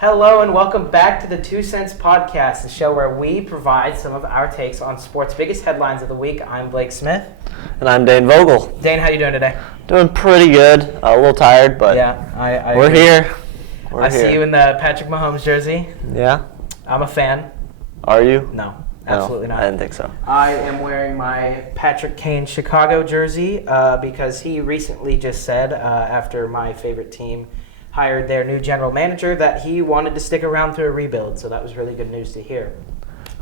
Hello and welcome back to the 2 Cents Podcast, the show where we provide some of our takes on sports' biggest headlines of the week. I'm Blake Smith. And I'm Dane Vogel. Dane, how you doing today? Doing pretty good. A little tired, but we're here. I see you in the Patrick Mahomes jersey. Yeah? I'm a fan. Are you? No, absolutely not. I didn't think so. I am wearing my Patrick Kane Chicago jersey because he recently just said, after my favorite team hired their new general manager, that he wanted to stick around through a rebuild. So that was really good news to hear.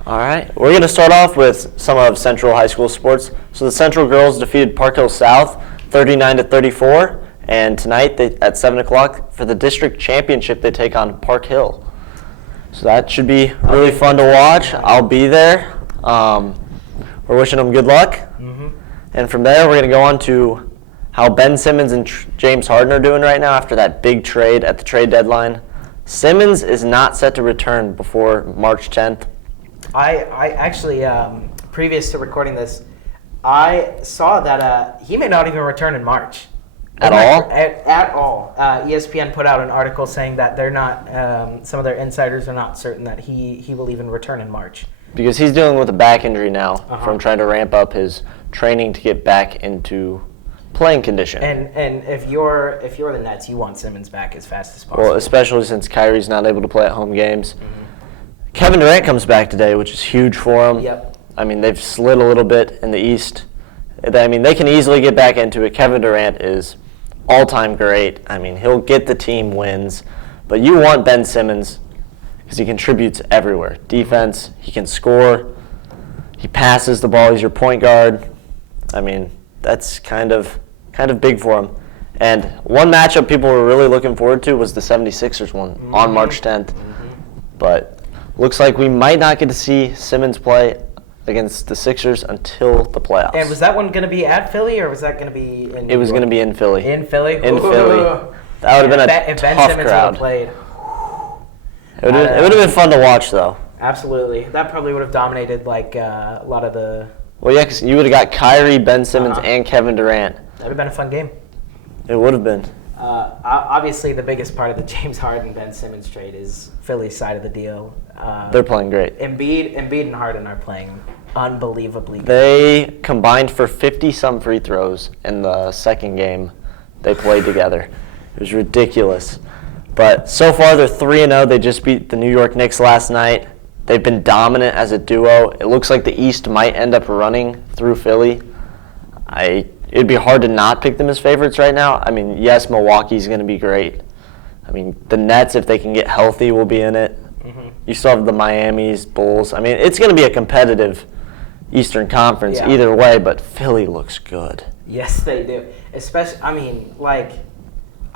All right. We're going to start off with some of Central High School sports. So the Central girls defeated Park Hill South 39-34. And tonight at 7 o'clock for the district championship, they take on Park Hill. So that should be really fun to watch. I'll be there. We're wishing them good luck. Mm-hmm. And from there, we're going to go on to how Ben Simmons and James Harden are doing right now after that big trade at the trade deadline. Simmons is not set to return before March 10th. I actually, previous to recording this, I saw that he may not even return in March. At all? At all. ESPN put out an article saying that they're not, some of their insiders are not certain that he will even return in March. Because he's dealing with a back injury now from trying to ramp up his training to get back into playing condition. And if you're the Nets, you want Simmons back as fast as possible. Well, especially since Kyrie's not able to play at home games. Mm-hmm. Kevin Durant comes back today, which is huge for him. Yep. I mean, they've slid a little bit in the East. I mean, they can easily get back into it. Kevin Durant is all-time great. I mean, he'll get the team wins. But you want Ben Simmons because he contributes everywhere. Defense, he can score, he passes the ball, he's your point guard. I mean, that's kind of big for him. And one matchup people were really looking forward to was the 76ers one on March 10th. Mm-hmm. But looks like we might not get to see Simmons play against the Sixers until the playoffs. And was that one going to be at Philly, or was that going to be in It was going to be in Philly. In Philly? In Philly. That would have been a tough if Ben Simmons crowd. would have played. It would have been fun to watch, though. Absolutely. That probably would have dominated like a lot of the... Well, yeah, because you would have got Kyrie, Ben Simmons, and Kevin Durant. That would have been a fun game. It would have been. Obviously, the biggest part of the James Harden Ben Simmons trade is Philly's side of the deal. They're playing great. Embiid and Harden are playing unbelievably good. They combined for 50-some free throws in the second game they played together. It was ridiculous. But so far, they're 3-0. They just beat the New York Knicks last night. They've been dominant as a duo. It looks like the East might end up running through Philly. It'd be hard to not pick them as favorites right now. I mean, yes, Milwaukee's going to be great. I mean, the Nets, if they can get healthy, will be in it. Mm-hmm. You still have the Miami's, Bulls. I mean, it's going to be a competitive Eastern Conference either way, but Philly looks good. Yes, they do. Especially, I mean, like,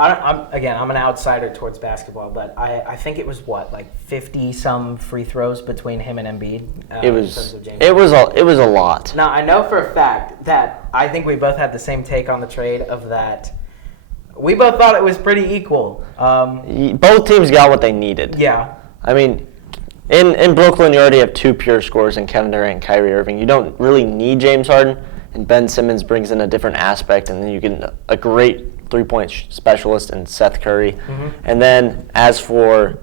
I'm an outsider towards basketball, but I think it was 50-some free throws between him and Embiid. It was a lot. Now I know for a fact that I think we both had the same take on the trade of that. We both thought it was pretty equal. Both teams got what they needed. Yeah. I mean, in Brooklyn, you already have two pure scorers in Kevin Durant and Kyrie Irving. You don't really need James Harden, and Ben Simmons brings in a different aspect, and then you get a great three-point specialist in Seth Curry. Mm-hmm. And then as for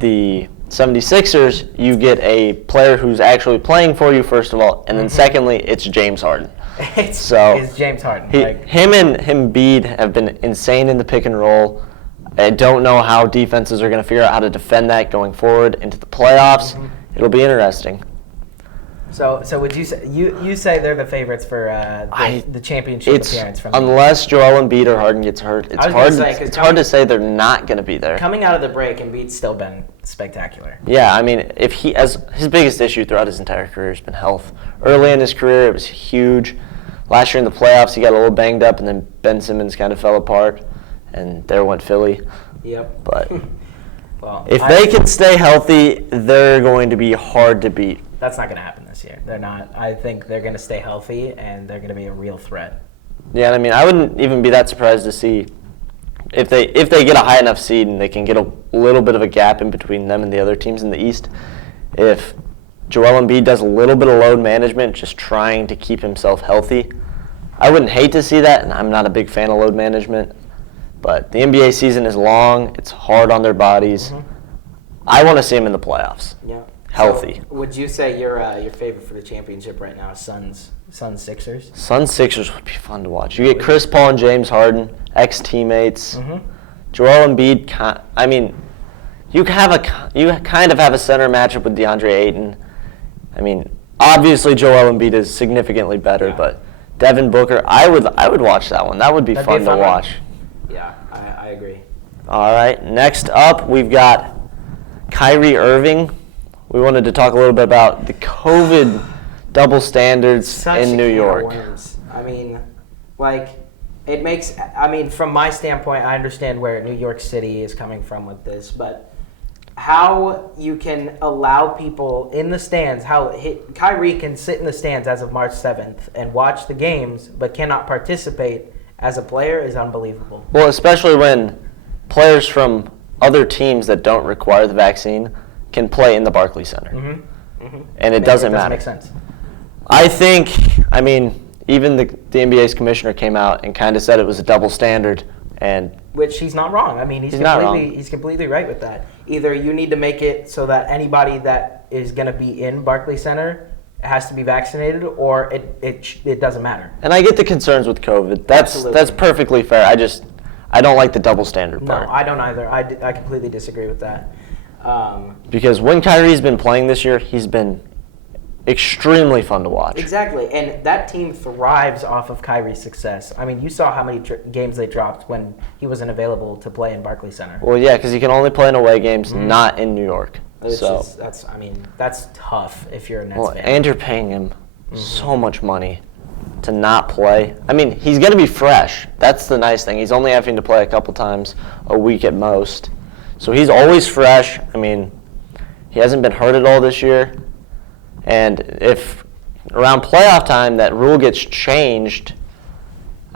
the 76ers, you get a player who's actually playing for you, first of all, and then secondly, it's James Harden. It's James Harden. Him and Embiid have been insane in the pick and roll. I don't know how defenses are going to figure out how to defend that going forward into the playoffs. Mm-hmm. It'll be interesting. So would you say you say they're the favorites for the championship appearance from unless Joel Embiid or Harden gets hurt? It's hard to say they're not going to be there. Coming out of the break, Embiid's still been spectacular. Yeah, I mean, if his biggest issue throughout his entire career has been health. Early in his career, it was huge. Last year in the playoffs, he got a little banged up, and then Ben Simmons kind of fell apart, and there went Philly. Yep. But if they can stay healthy, they're going to be hard to beat. That's not going to happen this year. They're not. I think they're going to stay healthy, and they're going to be a real threat. Yeah, I mean, I wouldn't even be that surprised to see if they get a high enough seed and they can get a little bit of a gap in between them and the other teams in the East. If Joel Embiid does a little bit of load management, just trying to keep himself healthy, I wouldn't hate to see that, and I'm not a big fan of load management. But the NBA season is long. It's hard on their bodies. Mm-hmm. I want to see him in the playoffs. Yeah. Healthy. So would you say your favorite for the championship right now is Suns Sixers? Suns Sixers would be fun to watch. You get Chris Paul and James Harden, ex-teammates. Mm-hmm. Joel Embiid. I mean, you kind of have a center matchup with DeAndre Ayton. I mean, obviously Joel Embiid is significantly better, but Devin Booker, I would watch that one. That would be fun to watch. Yeah, I agree. All right. Next up, we've got Kyrie Irving. We wanted to talk a little bit about the COVID double standards in New York. I mean, it makes. I mean, from my standpoint, I understand where New York City is coming from with this, but how you can allow people in the stands, Kyrie can sit in the stands as of March 7th and watch the games, but cannot participate as a player is unbelievable. Well, especially when players from other teams that don't require the vaccine can play in the Barclays Center. Mm-hmm. Mm-hmm. And it doesn't matter. Make sense. I mean, even the NBA's commissioner came out and kind of said it was a double standard. Which he's not wrong. I mean, he's completely right with that. Either you need to make it so that anybody that is going to be in Barclays Center has to be vaccinated, or it doesn't matter. And I get the concerns with COVID. That's perfectly fair. I don't like the double standard part. No, I don't either. I completely disagree with that. Because when Kyrie's been playing this year, he's been extremely fun to watch. Exactly, and that team thrives off of Kyrie's success. I mean, you saw how many games they dropped when he wasn't available to play in Barclays Center. Well, yeah, because he can only play in away games, not in New York. That's tough if you're a Nets fan. And you're paying him so much money to not play. I mean, he's going to be fresh. That's the nice thing. He's only having to play a couple times a week at most. So he's always fresh. I mean, he hasn't been hurt at all this year. And if around playoff time that rule gets changed,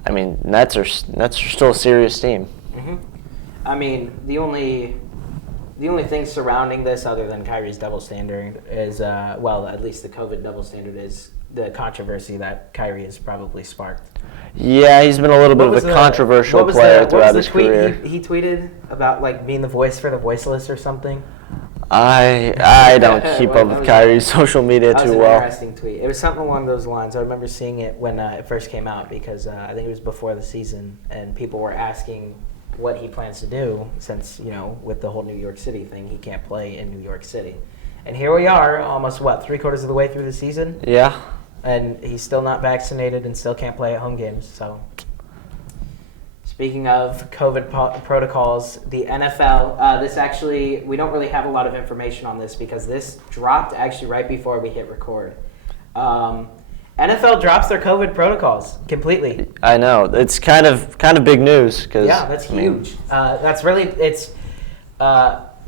I mean, Nets are still a serious team. Mm-hmm. I mean, the only thing surrounding this, other than Kyrie's double standard, is at least the COVID double standard, is the controversy that Kyrie has probably sparked. Yeah, he's been a little bit of a controversial player throughout his career. He tweeted about being the voice for the voiceless or something. I don't keep up with Kyrie's social media too well. That was an interesting tweet. It was something along those lines. I remember seeing it when it first came out because I think it was before the season, and people were asking what he plans to do since, with the whole New York City thing, he can't play in New York City. And here we are, almost, 3/4 of the way through the season? Yeah. And he's still not vaccinated and still can't play at home games, so... Speaking of COVID protocols, the NFL, we don't really have a lot of information on this because this dropped actually right before we hit record. NFL drops their COVID protocols completely. I know. It's kind of big news. Yeah, that's huge.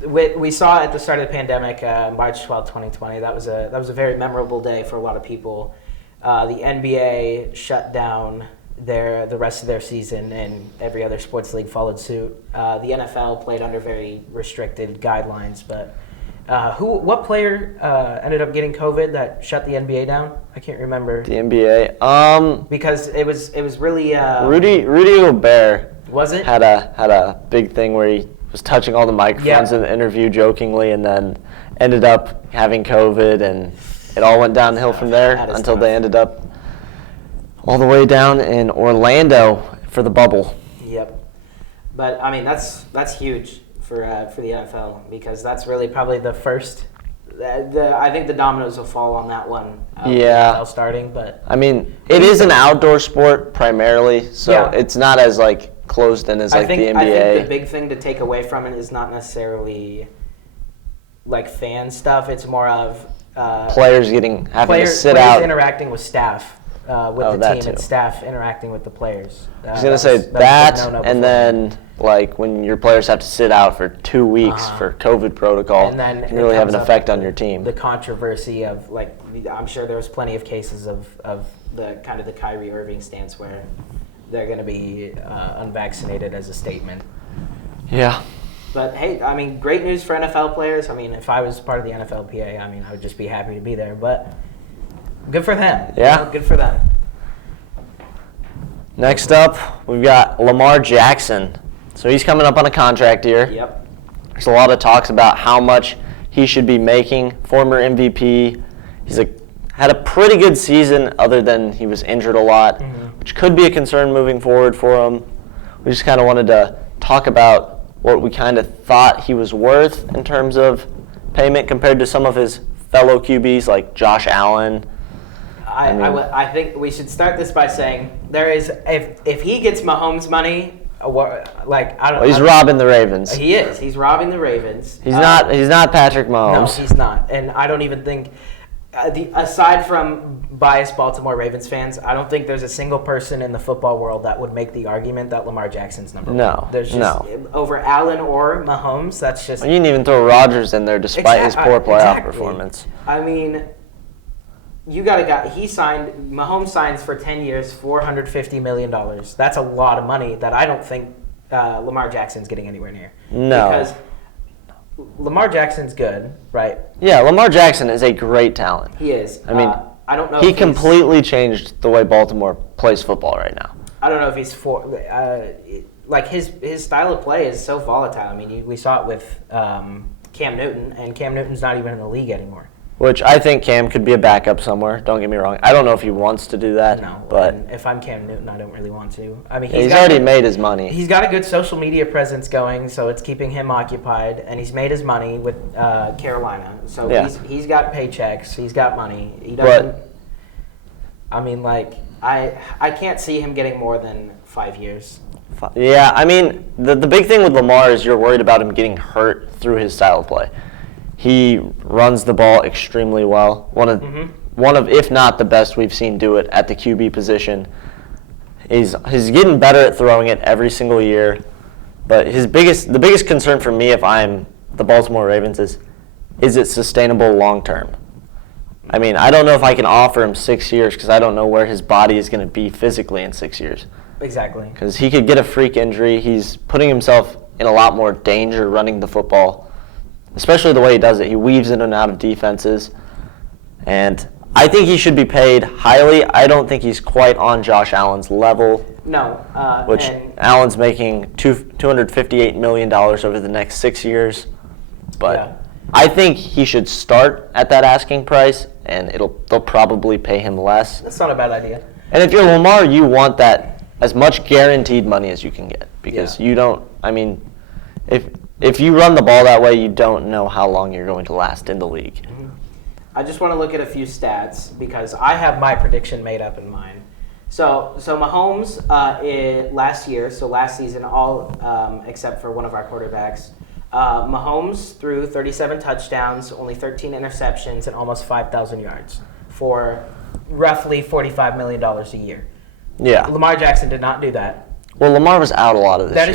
We saw at the start of the pandemic, March 12, 2020, that was a very memorable day for a lot of people. The NBA shut down the rest of their season, and every other sports league followed suit. The NFL played under very restricted guidelines, but what player ended up getting COVID that shut the NBA down? I can't remember. The NBA, because it was really Rudy Gobert. Was it? Had a big thing where he was touching all the microphones in the interview jokingly, and then ended up having COVID, and it all went downhill from there until they ended up all the way down in Orlando for the bubble. Yep. But, I mean, that's huge for the NFL because that's really probably the first. I think the dominoes will fall on that one. Yeah. NFL starting, but. I mean, it is an outdoor sport primarily, so it's not as closed in as the NBA. I think the big thing to take away from it is not necessarily fan stuff. It's more of players having to sit out. Players interacting with staff. With the team too. And staff interacting with the players. I was going to say that and then when your players have to sit out for 2 weeks for COVID protocol, and then it can really have an effect on your team. The controversy of, I'm sure there was plenty of cases of the kind of the Kyrie Irving stance where they're going to be unvaccinated as a statement. Yeah. But, hey, I mean, great news for NFL players. I mean, if I was part of the NFLPA, I mean, I would just be happy to be there, but... Good for them. Yeah. Good for them. Next up, we've got Lamar Jackson. So he's coming up on a contract year. Yep. There's a lot of talks about how much he should be making. Former MVP. He's had a pretty good season other than he was injured a lot, which could be a concern moving forward for him. We just kind of wanted to talk about what we kind of thought he was worth in terms of payment compared to some of his fellow QBs like Josh Allen. I think we should start this by saying there is if he gets Mahomes money, He's robbing the Ravens. He is. He's robbing the Ravens. He's not Patrick Mahomes. No, he's not. And I don't even think aside from biased Baltimore Ravens fans, I don't think there's a single person in the football world that would make the argument that Lamar Jackson's number one. No, there's just over Allen or Mahomes. That's just you didn't even throw Rodgers in there despite his poor playoff performance. I mean, you got a guy. Mahomes signs for 10 years, $450 million. That's a lot of money that I don't think Lamar Jackson's getting anywhere near. No, because Lamar Jackson's good, right? Yeah, Lamar Jackson is a great talent. He is. I mean, I don't know. He completely changed the way Baltimore plays football right now. I don't know if he's his style of play is so volatile. I mean, we saw it with Cam Newton, and Cam Newton's not even in the league anymore. Which I think Cam could be a backup somewhere. Don't get me wrong. I don't know if he wants to do that. No, but if I'm Cam Newton, I don't really want to. I mean, he's already made his money. He's got a good social media presence going, so it's keeping him occupied, and he's made his money with Carolina. So he's got paychecks. He's got money. He doesn't. I mean, I can't see him getting more than 5 years. Yeah, I mean, the big thing with Lamar is you're worried about him getting hurt through his style of play. He runs the ball extremely well. One of, if not the best we've seen do it at the QB position. He's getting better at throwing it every single year. But the biggest concern for me if I'm the Baltimore Ravens is it sustainable long term? I mean, I don't know if I can offer him 6 years because I don't know where his body is going to be physically in 6 years. Exactly. Because he could get a freak injury. He's putting himself in a lot more danger running the football. Especially the way he does it. He weaves in and out of defenses. And I think he should be paid highly. I don't think he's quite on Josh Allen's level. No. Which Allen's making $258 million over the next 6 years. But I think he should start at that asking price, and they'll probably pay him less. That's not a bad idea. And if you're Lamar, you want that as much guaranteed money as you can get. Because you don't, I mean, if you run the ball that way, you don't know how long you're going to last in the league. Mm-hmm. I just want to look at a few stats because I have my prediction made up in mind. So Mahomes last season, all except for one of our quarterbacks, Mahomes threw 37 touchdowns, only 13 interceptions, and almost 5,000 yards for roughly $45 million a year. Yeah. Lamar Jackson did not do that. Well, Lamar was out a lot of this year.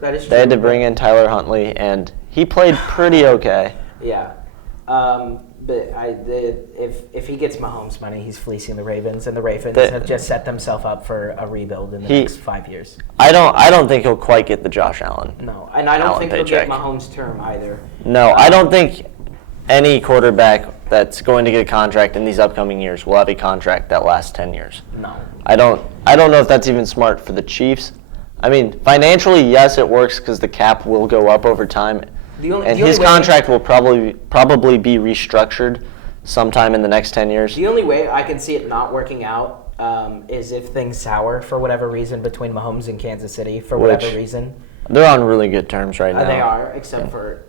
That is true. They had to bring in Tyler Huntley, and he played pretty okay. Yeah. But if he gets Mahomes money, he's fleecing the Ravens, and the Ravens have just set themselves up for a rebuild in the next 5 years. I don't think he'll quite get the Josh Allen. No, and I don't think he'll get Mahomes' term either. No, I don't think any quarterback that's going to get a contract in these upcoming years will have a contract that lasts 10 years. No. I don't know if that's even smart for the Chiefs. I mean, financially, yes, it works because the cap will go up over time. His contract will probably be restructured sometime in the next 10 years. The only way I can see it not working out is if things sour for whatever reason between Mahomes and Kansas City for whatever reason. They're on really good terms right now. They are, except for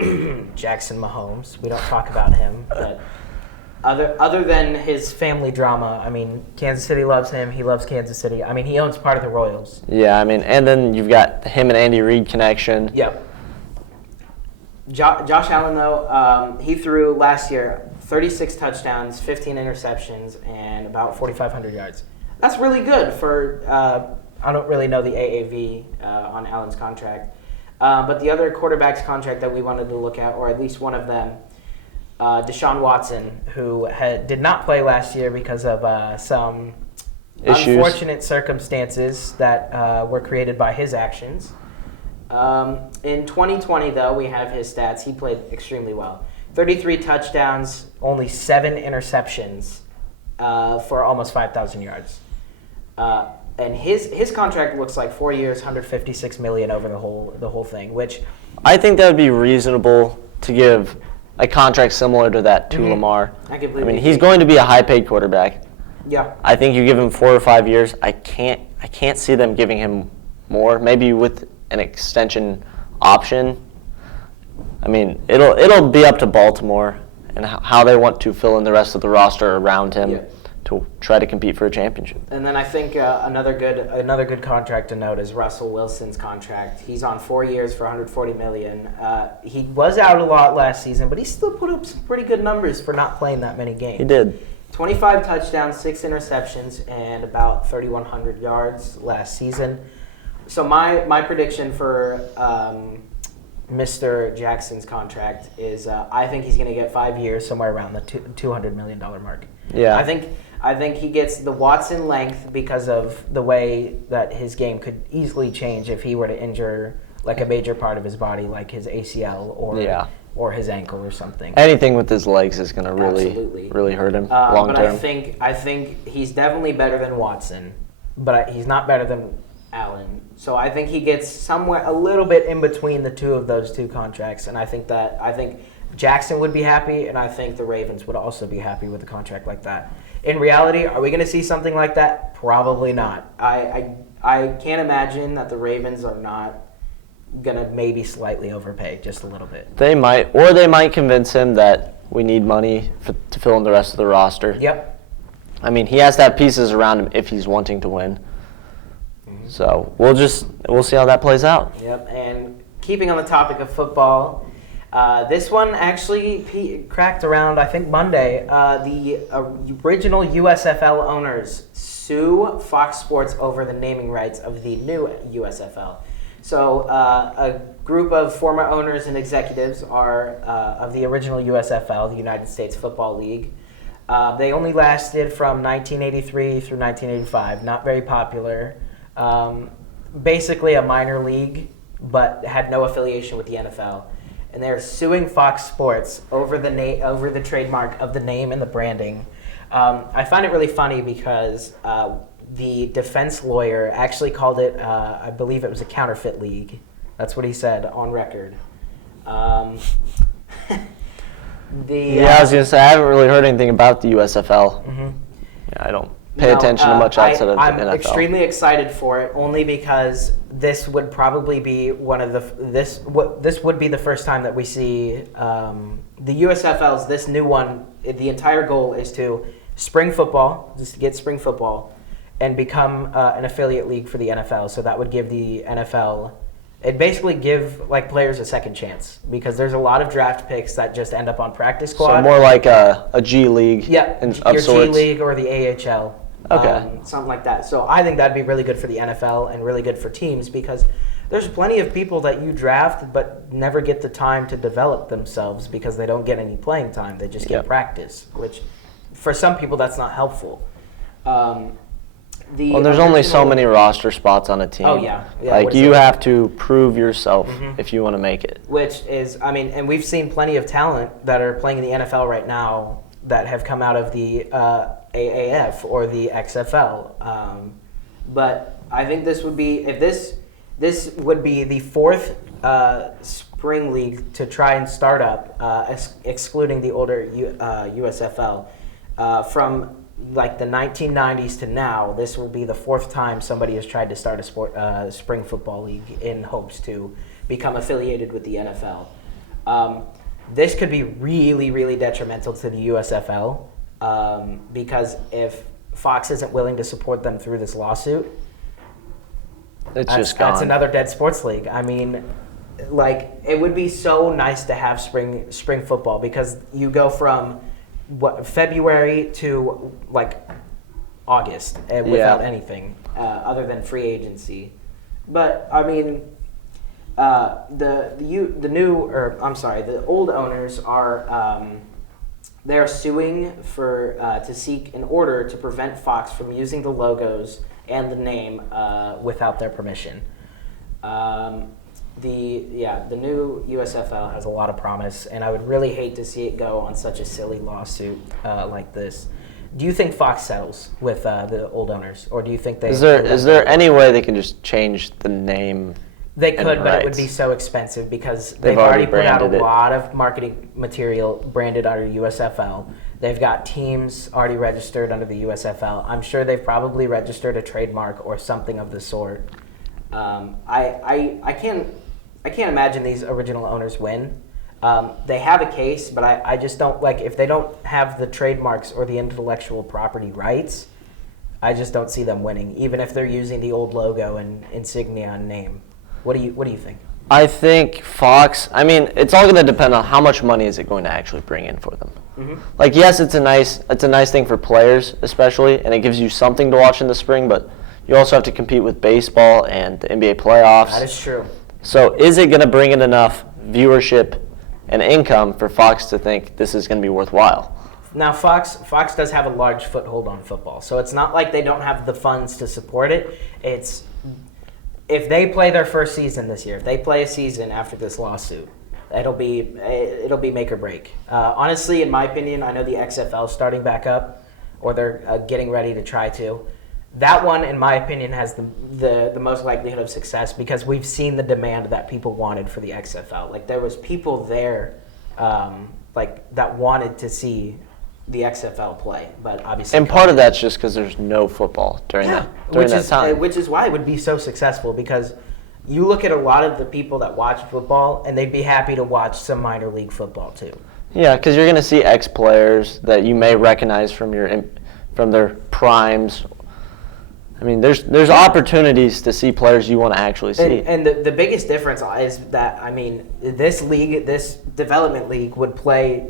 Jackson Mahomes. We don't talk about him, but other than his family drama, I mean, Kansas City loves him. He loves Kansas City. I mean, he owns part of the Royals. Yeah, I mean, and then you've got him and Andy Reid connection. Yep. Josh Allen, though, he threw last year 36 touchdowns, 15 interceptions, and about 4,500 yards. That's really good for, I don't really know the AAV on Allen's contract. But the other quarterback's contract that we wanted to look at, or at least one of them, Deshaun Watson, who did not play last year because of some unfortunate circumstances that were created by his actions. In 2020, though, we have his stats. He played extremely well. 33 touchdowns, only 7 interceptions for almost 5,000 yards. And his contract looks like 4 years, $156 million over the whole thing, which I think that would be reasonable to give a contract similar to that to Lamar. I completely mean, he's agree. going to be a high-paid quarterback. Yeah. I think you give him 4 or 5 years. I can't see them giving him more. Maybe with an extension option. I mean, it'll be up to Baltimore and how they want to fill in the rest of the roster around him to try to compete for a championship. And then I think another good contract to note is Russell Wilson's contract. He's on 4 years for $140 million. He was out a lot last season, but he still put up some pretty good numbers for not playing that many games. He did. 25 touchdowns, 6 interceptions, and about 3,100 yards last season. So my prediction for Mr. Jackson's contract is I think he's going to get 5 years, somewhere around the $200 million mark. Yeah. I think he gets the Watson length because of the way that his game could easily change if he were to injure like a major part of his body, like his ACL or his ankle or something. Anything with his legs is going to really hurt him long term. But I think he's definitely better than Watson, but he's not better than Allen. So I think he gets somewhere a little bit in between the two of those two contracts, and I think Jackson would be happy, and I think the Ravens would also be happy with a contract like that. In reality, are we going to see something like that? Probably not. I can't imagine that the Ravens are not going to maybe slightly overpay just a little bit. They might convince him that we need money to fill in the rest of the roster. Yep. I mean, he has to have pieces around him if he's wanting to win. Mm-hmm. So we'll see how that plays out. Yep. And keeping on the topic of football, this one actually cracked around, I think, Monday. The original USFL owners sue Fox Sports over the naming rights of the new USFL. So a group of former owners and executives are of the original USFL, the United States Football League. They only lasted from 1983 through 1985. Not very popular. Basically a minor league, but had no affiliation with the NFL. And they're suing Fox Sports over the trademark of the name and the branding. I find it really funny because the defense lawyer actually called it, I believe it was a counterfeit league. That's what he said on record. I was going to say, I haven't really heard anything about the USFL. Mm-hmm. Yeah, I don't pay attention to much outside of the NFL. I'm extremely excited for it, only because this would probably be this would be the first time that we see the USFL's this new one. The entire goal is to get spring football, and become an affiliate league for the NFL. So that would give the NFL. It basically give like players a second chance, because there's a lot of draft picks that just end up on practice squad. So more like a G League. Yeah, your G League or the AHL. Okay. Something like that. So I think that'd be really good for the NFL and really good for teams, because there's plenty of people that you draft but never get the time to develop themselves because they don't get any playing time. They just get practice, which for some people that's not helpful. There's only so many roster spots on a team. Oh, yeah. Like, you have to prove yourself if you want to make it. Which is, I mean, and we've seen plenty of talent that are playing in the NFL right now that have come out of the AAF or the XFL. But I think this would be, this would be the fourth spring league to try and start up, excluding the older USFL. From like the 1990s to now, this will be the fourth time somebody has tried to start a spring football league in hopes to become affiliated with the NFL. This could be really, really detrimental to the USFL because if Fox isn't willing to support them through this lawsuit, that's another dead sports league. I mean, like, it would be so nice to have spring football, because you go from February to like August without anything other than free agency. But I mean, the old owners are they're suing to seek an order to prevent Fox from using the logos and the name without their permission. The new USFL has a lot of promise, and I would really hate to see it go on such a silly lawsuit like this. Do you think Fox settles with the old owners, or do you think they? Is there any way they can just change the name? They could, but it would rights? be so expensive because They've already already put out a branded it. lot of marketing material branded under USFL. They've got teams already registered under the USFL. I'm sure they've probably registered a trademark or something of the sort. I can't imagine these original owners win. They have a case, but I just don't like if they don't have the trademarks or the intellectual property rights. I just don't see them winning, even if they're using the old logo and insignia and name. What do you think? I think Fox. I mean, it's all going to depend on how much money is it going to actually bring in for them. Mm-hmm. Like, yes, it's a nice thing for players, especially, and it gives you something to watch in the spring. But you also have to compete with baseball and the NBA playoffs. That is true. So, is it going to bring in enough viewership and income for Fox to think this is going to be worthwhile? Now, Fox does have a large foothold on football, so it's not like they don't have the funds to support it. It's if they play their first season this year, if they play a season after this lawsuit, it'll be make or break. Honestly, in my opinion, I know the XFL is starting back up, or they're getting ready to try to. That one, in my opinion, has the most likelihood of success because we've seen the demand that people wanted for the XFL. Like there was people there, that wanted to see the XFL play, but obviously. And part of that's just because there's no football during that time. Which is why it would be so successful because you look at a lot of the people that watch football and they'd be happy to watch some minor league football too. Yeah, because you're going to see ex-players that you may recognize from their primes. I mean, there's opportunities to see players you want to actually see. And the biggest difference is that, I mean, this development league would play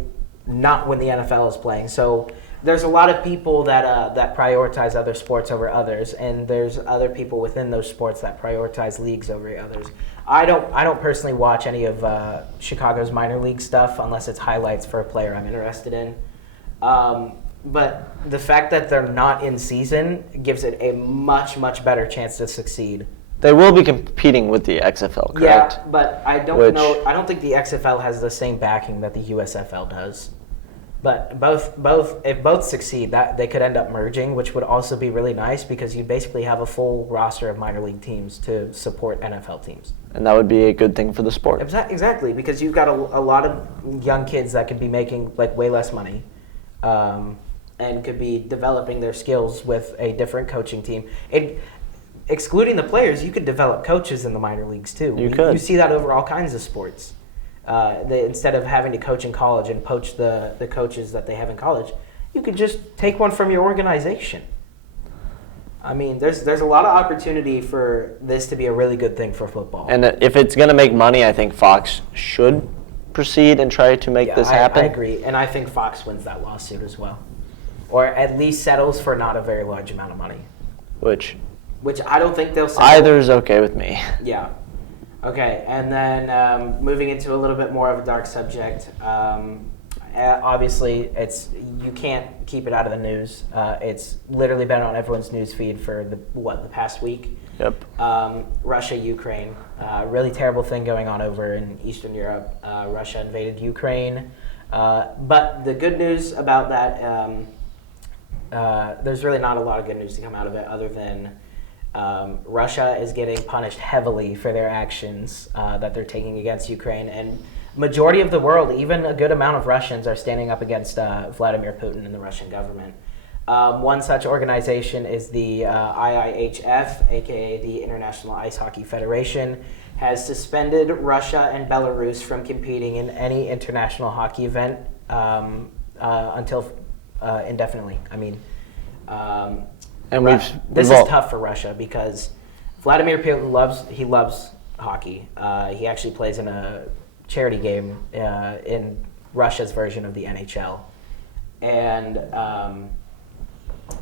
not when the NFL is playing. So there's a lot of people that prioritize other sports over others, and there's other people within those sports that prioritize leagues over others. I don't personally watch any of Chicago's minor league stuff unless it's highlights for a player I'm interested in. But the fact that they're not in season gives it a much, much better chance to succeed. They will be competing with the XFL, correct? Yeah, but I don't know. I don't think the XFL has the same backing that the USFL does. But if both succeed, that they could end up merging, which would also be really nice because you basically have a full roster of minor league teams to support NFL teams. And that would be a good thing for the sport. Exactly, because you've got a lot of young kids that could be making way less money, and could be developing their skills with a different coaching team. Excluding the players, you could develop coaches in the minor leagues too. You could. You see that over all kinds of sports. Instead of having to coach in college and poach the coaches that they have in college, you could just take one from your organization. I mean, there's a lot of opportunity for this to be a really good thing for football. And if it's going to make money, I think Fox should proceed and try to make this happen. I agree, and I think Fox wins that lawsuit as well. Or at least settles for not a very large amount of money. Which I don't think they'll settle. Either is okay with me. Yeah. Okay, and then moving into a little bit more of a dark subject. Obviously, you can't keep it out of the news. It's literally been on everyone's news feed for the past week. Yep. Russia, Ukraine. Really terrible thing going on over in Eastern Europe. Russia invaded Ukraine. But the good news about that, there's really not a lot of good news to come out of it other than Russia is getting punished heavily for their actions that they're taking against Ukraine. And majority of the world, even a good amount of Russians, are standing up against Vladimir Putin and the Russian government. One such organization is the IIHF, aka the International Ice Hockey Federation, has suspended Russia and Belarus from competing in any international hockey event until indefinitely. I mean, and this is tough for Russia because Vladimir Putin loves hockey. He actually plays in a charity game in Russia's version of the NHL, and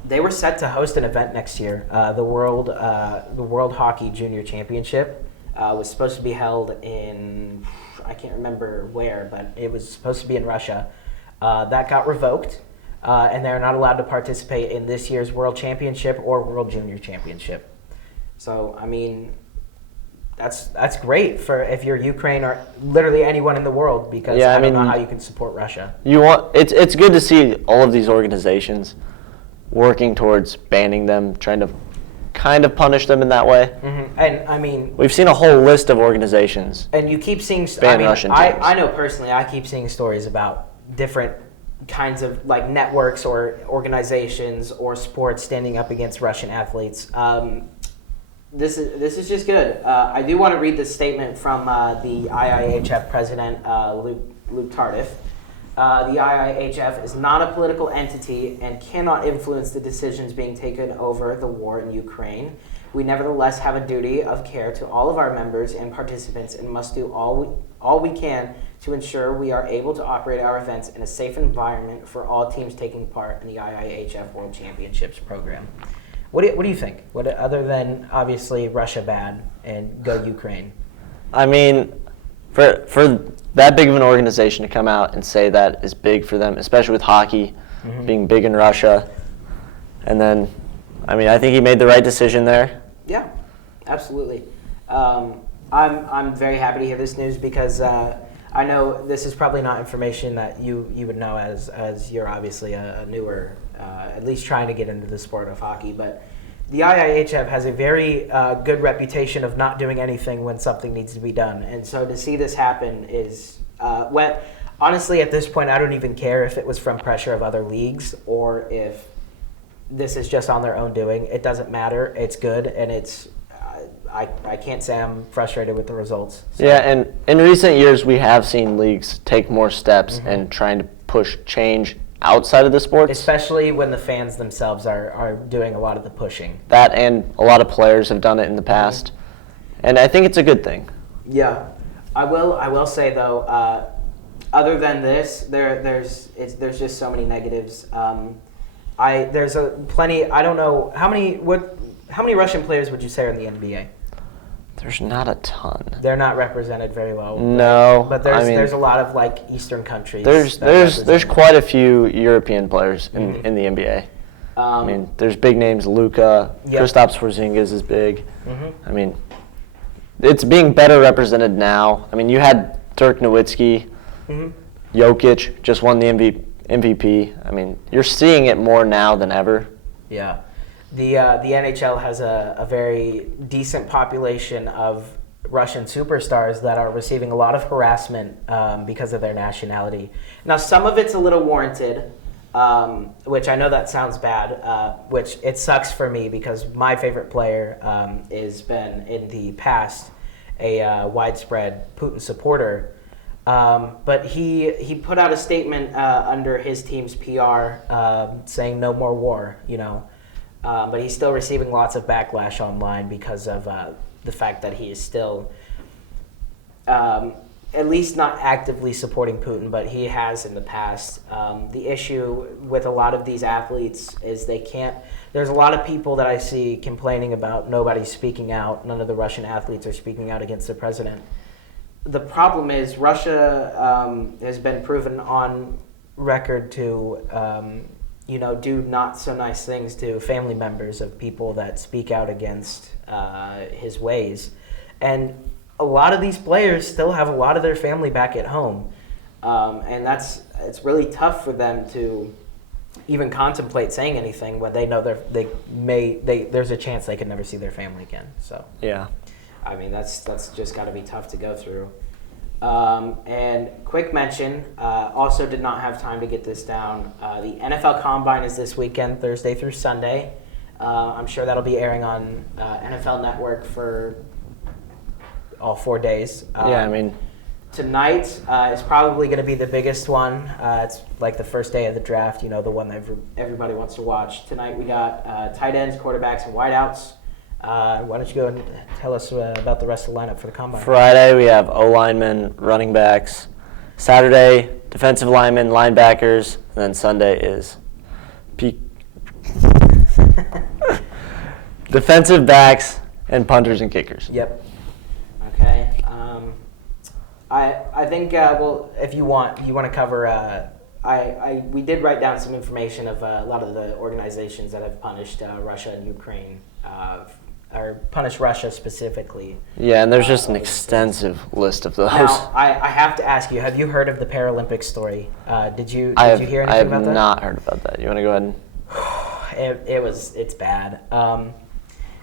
they were set to host an event next year. The World Hockey Junior Championship was supposed to be held in, I can't remember where, but it was supposed to be in Russia. That got revoked, and they're not allowed to participate in this year's World Championship or World Junior Championship. So, I mean, that's great for if you're Ukraine or literally anyone in the world because I don't know how you can support Russia. It's good to see all of these organizations working towards banning them, trying to kind of punish them in that way. Mm-hmm. And I mean, we've seen a whole list of organizations. And you keep seeing. Ban Russian teams. I know personally, I keep seeing stories about different kinds of like networks or organizations or sports standing up against Russian athletes. This is just good. I do want to read this statement from the IIHF president, Luke Tardif. The IIHF is not a political entity and cannot influence the decisions being taken over the war in Ukraine. We nevertheless have a duty of care to all of our members and participants and must do all we can to ensure we are able to operate our events in a safe environment for all teams taking part in the IIHF World Championships program. What do you think? What other than obviously Russia bad and go Ukraine? I mean, for that big of an organization to come out and say that is big for them, especially with hockey being big in Russia. And then, I mean, I think he made the right decision there. Yeah, absolutely. I'm very happy to hear this news because I know this is probably not information that you would know as you're obviously a newer, at least trying to get into the sport of hockey. But the IIHF has a very good reputation of not doing anything when something needs to be done. And so to see this happen is, honestly, at this point, I don't even care if it was from pressure of other leagues or if this is just on their own doing. It doesn't matter. It's good, and it's. I can't say I'm frustrated with the results. So. Yeah, and in recent years, we have seen leagues take more steps and trying to push change outside of the sports. Especially when the fans themselves are doing a lot of the pushing. That and a lot of players have done it in the past. And I think it's a good thing. Yeah. I will say, though, other than this, there's just so many negatives. There's plenty. I don't know how many Russian players would you say are in the NBA? There's not a ton. They're not represented very well. No, but there's a lot of like Eastern countries. There's quite a few European players in the NBA. I mean, there's big names. Luka, Kristaps Porzingis is big. I mean, it's being better represented now. I mean, you had Dirk Nowitzki, Jokic just won the MVP. I mean, you're seeing it more now than ever. Yeah. The NHL has a very decent population of Russian superstars that are receiving a lot of harassment because of their nationality. Now, some of it's a little warranted, which I know that sounds bad, which it sucks for me because my favorite player has been in the past a widespread Putin supporter. But he put out a statement under his team's PR saying no more war, you know. But he's still receiving lots of backlash online because of the fact that he is still at least not actively supporting Putin, but he has in the past. The issue with a lot of these athletes is they can't. There's a lot of people that I see complaining about nobody speaking out. None of the Russian athletes are speaking out against the president. The problem is Russia has been proven on record to do not so nice things to family members of people that speak out against his ways. And a lot of these players still have a lot of their family back at home. And it's really tough for them to even contemplate saying anything when they know there's a chance they could never see their family again. So yeah, I mean that's just got to be tough to go through. And quick mention, also did not have time to get this down. The NFL Combine is this weekend, Thursday through Sunday. I'm sure that'll be airing on NFL Network for all 4 days. I mean, tonight is probably going to be the biggest one. It's like the first day of the draft, the one that everybody wants to watch. Tonight we got tight ends, quarterbacks, and wideouts. Why don't you go and tell us about the rest of the lineup for the Combine? Friday, we have O-linemen, running backs. Saturday, defensive linemen, linebackers. And then Sunday is defensive backs and punters and kickers. Yep. Okay. I think, if you want to cover, we did write down some information of a lot of the organizations that have punished Russia and Ukraine, or punished Russia specifically. Yeah, and there's just an extensive list of those. Now, I have to ask you, have you heard of the Paralympics story? Did you hear anything about that? I have not heard about that. You want to go ahead and... It's bad.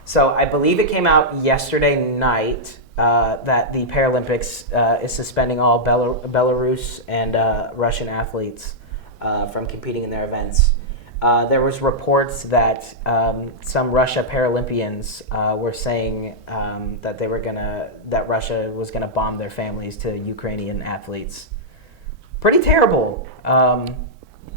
So I believe it came out yesterday night that the Paralympics is suspending all Belarus and Russian athletes from competing in their events. There was reports that some Russia Paralympians were saying that Russia was gonna bomb their families to Ukrainian athletes. Pretty terrible.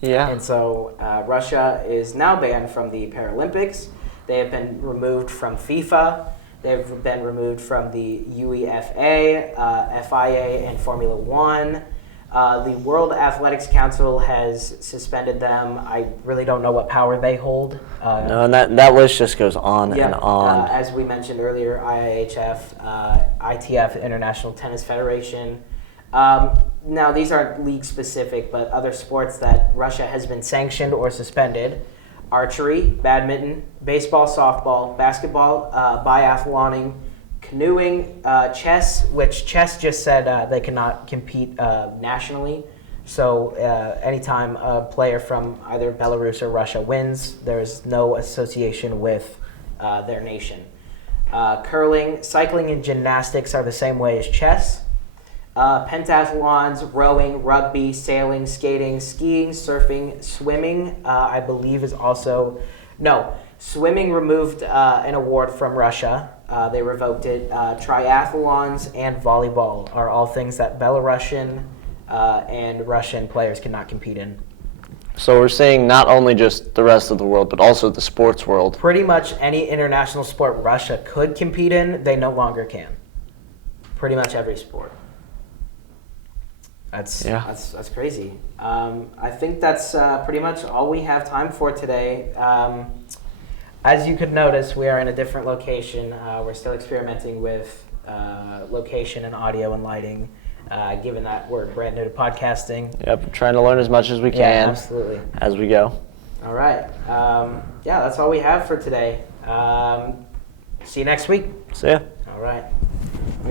Yeah. And so Russia is now banned from the Paralympics. They have been removed from FIFA. They've been removed from the UEFA, FIA, and Formula One. The World Athletics Council has suspended them. I really don't know what power they hold. No, and that list just goes on and on. As we mentioned earlier, IIHF, ITF, International Tennis Federation. Now, these aren't league specific, but other sports that Russia has been sanctioned or suspended: archery, badminton, baseball, softball, basketball, biathloning, canoeing, chess, which chess just said they cannot compete nationally. So anytime a player from either Belarus or Russia wins, there's no association with their nation. Curling, cycling, and gymnastics are the same way as chess. Pentathlons, rowing, rugby, sailing, skating, skiing, surfing, swimming, I believe is also... No, swimming removed an award from Russia. They revoked it. Triathlons and volleyball are all things that Belarusian and Russian players cannot compete in. So we're saying not only just the rest of the world, but also the sports world. Pretty much any international sport Russia could compete in, they no longer can. Pretty much every sport. That's crazy. I think that's pretty much all we have time for today. As you could notice, we are in a different location. We're still experimenting with location and audio and lighting, given that we're brand new to podcasting. Yep, trying to learn as much as we can. Yeah, absolutely. As we go. All right. That's all we have for today. See you next week. See ya. All right.